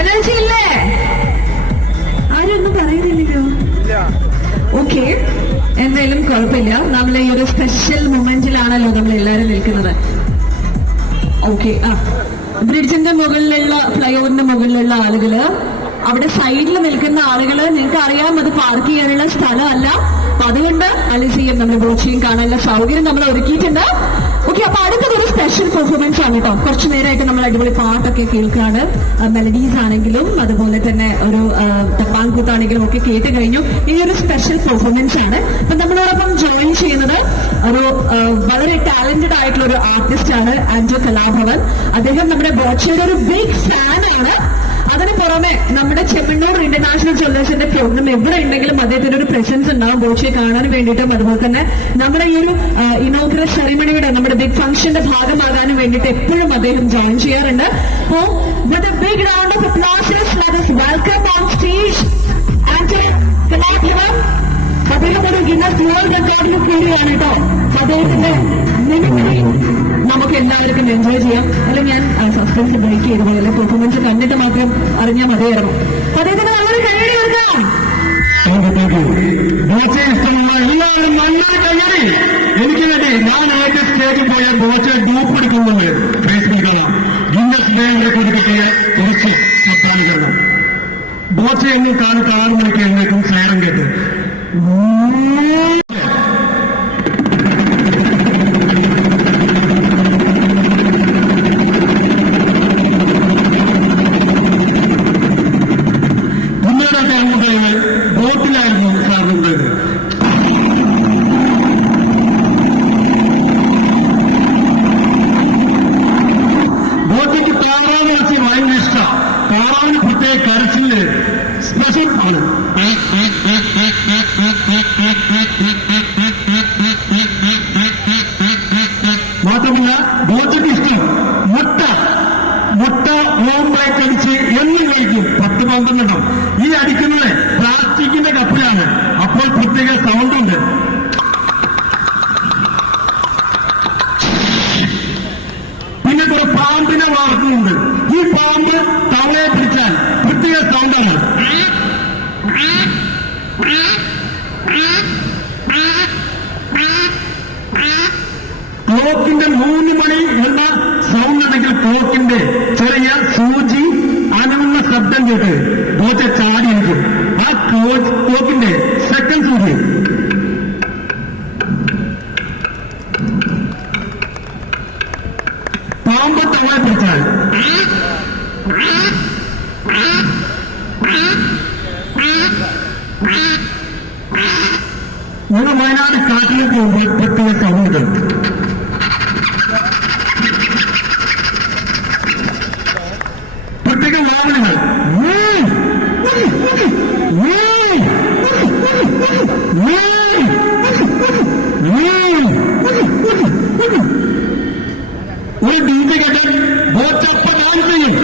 Energy ഇല്ലേ? ആരൊന്നും പറയുന്നില്ലല്ലോ. Okay, എന്തായാലും കുഴപ്പമില്ല. നമ്മൾ ഈ ഒരു സ്പെഷ്യൽ മൊമെന്റിലാണല്ലോ നമ്മൾ എല്ലാവരും നിൽക്കുന്നത്. ഓക്കെ, ബ്രിഡ്ജിന്റെ മുകളിലുള്ള ഫ്ലൈ ഓവറിന്റെ മുകളിലുള്ള ആളുകള്, അവിടെ സൈഡിൽ നിൽക്കുന്ന ആളുകള്, നിങ്ങൾക്ക് അറിയാം അത് പാർക്ക് ചെയ്യാനുള്ള സ്ഥലമല്ല. അപ്പൊ അതുകൊണ്ട് അലിസിയും നമ്മൾ ബോച്ചിയും കാണാനുള്ള സൗകര്യം നമ്മൾ ഒരുക്കിയിട്ടുണ്ട്. ഓക്കെ, അപ്പൊ അടുത്തത് ഒരു സ്പെഷ്യൽ പെർഫോമൻസ് ആണ് കേട്ടോ. കുറച്ചു നേരമായിട്ട് നമ്മൾ അടിപൊളി പാട്ടൊക്കെ കേൾക്കാണ്, മെലഡീസ് ആണെങ്കിലും അതുപോലെ തന്നെ ഒരു തപ്പാൻകൂത്താണെങ്കിലും ഒക്കെ കേട്ട് കഴിഞ്ഞു. ഈ ഒരു സ്പെഷ്യൽ പെർഫോമൻസ് ആണ്. അപ്പൊ നമ്മളോടൊപ്പം ജോയിൻ ചെയ്യുന്നത് ഒരു വളരെ ടാലന്റഡ് ആയിട്ടുള്ള ഒരു ആർട്ടിസ്റ്റ് ആണ്, ആൻഡ്രോ കലാഭവൻ. അദ്ദേഹം നമ്മുടെ ബോച്ചയുടെ ഒരു ബിഗ് ഫാനാണ്. അതിന് പുറമെ നമ്മുടെ ചെമ്മണ്ണൂർ ഇന്റർനാഷണൽ ജ്വല്ലേഴ്സിന്റെ പ്രോഗ്രാം എവിടെ ഉണ്ടെങ്കിലും അദ്ദേഹത്തിന്റെ ഒരു പ്രസൻസ് ഉണ്ടാവും ബോച്ചയെ കാണാൻ വേണ്ടിയിട്ടും. അതുപോലെ തന്നെ നമ്മുടെ ഈ ഒരു ഇനോഗ്രൽ സെറിമണിയുടെ നമ്മുടെ ബിഗ് ഫംഗ്ഷന്റെ ഭാഗമാകാനും വേണ്ടിയിട്ട് എപ്പോഴും അദ്ദേഹം ജോയിൻ ചെയ്യാറുണ്ട്. അപ്പോ with a big round of applauses let us welcome on stage Andro Kalabhavan. അദ്ദേഹം ഒരു ഗിന്നസ് വേൾഡ് റെക്കോർഡിന് കൂടിയാണ് കേട്ടോ. അദ്ദേഹത്തിന്റെ മിമിക്രി നമുക്ക് എല്ലാവർക്കും എൻജോയ് ചെയ്യാം. അല്ലെങ്കിൽ ഞാൻ സസ്പെൻസ് ബ്രേക്ക് ചെയ്തു പോയി, അല്ലെ പെർഫോമൻസ് കണ്ടിട്ട് മാത്രം അറിഞ്ഞാൽ മതിയായിരുന്നു. അദ്ദേഹത്തിന് നല്ലൊരു കയ്യടി കൊടുക്കാം. ഇഷ്ടമുള്ള എല്ലാവരും നന്നായി കയ്യടി. എനിക്ക് വേണ്ടി ഞാൻ ആദ്യം സ്റ്റേജിൽ പോയ ബോച്ചെ ഡൂപ്പ് എടുക്കുന്നുണ്ട്. ഫേസ്ബുക്കിൽ ഗിന്നസ് വേൾഡ് കൊടുക്കട്ടെ കുറച്ച് കാണിക്കണം. ബോച്ചെ എന്നും കാലത്ത് 6 മണിക്ക് എഴുന്നേക്കും സൈറൻ കേട്ട്. ബോട്ടിലായിരുന്നു സാറിനുള്ളത്. ബോട്ടിക്ക് താറാവ് വെച്ച് ഭയങ്കര ഇഷ്ടം. താറാവിന് പ്രത്യേക കരച്ചില് സ്പെഷ്യൽ ആണ്. മാത്രമല്ല ബോട്ടിക്ക് ഇഷ്ടം മുട്ട ഓംബ്ലേറ്റ് അടിച്ച് എന്നും കഴിക്കും. 10-12 ഈ അടിക്കുന്നത് പ്ലാസ്റ്റിക്കിന്റെ കപ്പിലാണ്. അപ്പോൾ പ്രത്യേക സൗണ്ട് ഉണ്ട്. പിന്നെ കുറെ പാമ്പിനെ വളർത്തുന്നുണ്ട്. ഈ പാമ്പ് തവളയെ പിടിച്ചാൽ പ്രത്യേക സൗണ്ടാണ്. ക്ലോക്കിന്റെ 3 മണി എന്ന സൗണ്ട് ഉണ്ടെങ്കിൽ ക്ലോക്കിന്റെ ചെറിയ സൂചി അനങ്ങുന്ന ശബ്ദം കേട്ട് ബോച്ച ചാടിയിരിക്കും. ആ ക്ലോക്കിന്റെ സെക്കൻഡ് സൂചി പാമ്പ് തവള പിടിച്ചാൽ ഞങ്ങൾ വയനാട് കാട്ടിലേക്ക് പോകുമ്പോൾ പ്രത്യേക സൗണ്ട്. പ്രത്യേക വാഹനങ്ങൾ ഒരു ഡീജെ കേട്ടാൽ ബോച്ചൊപ്പം ഓൺ ചെയ്യും.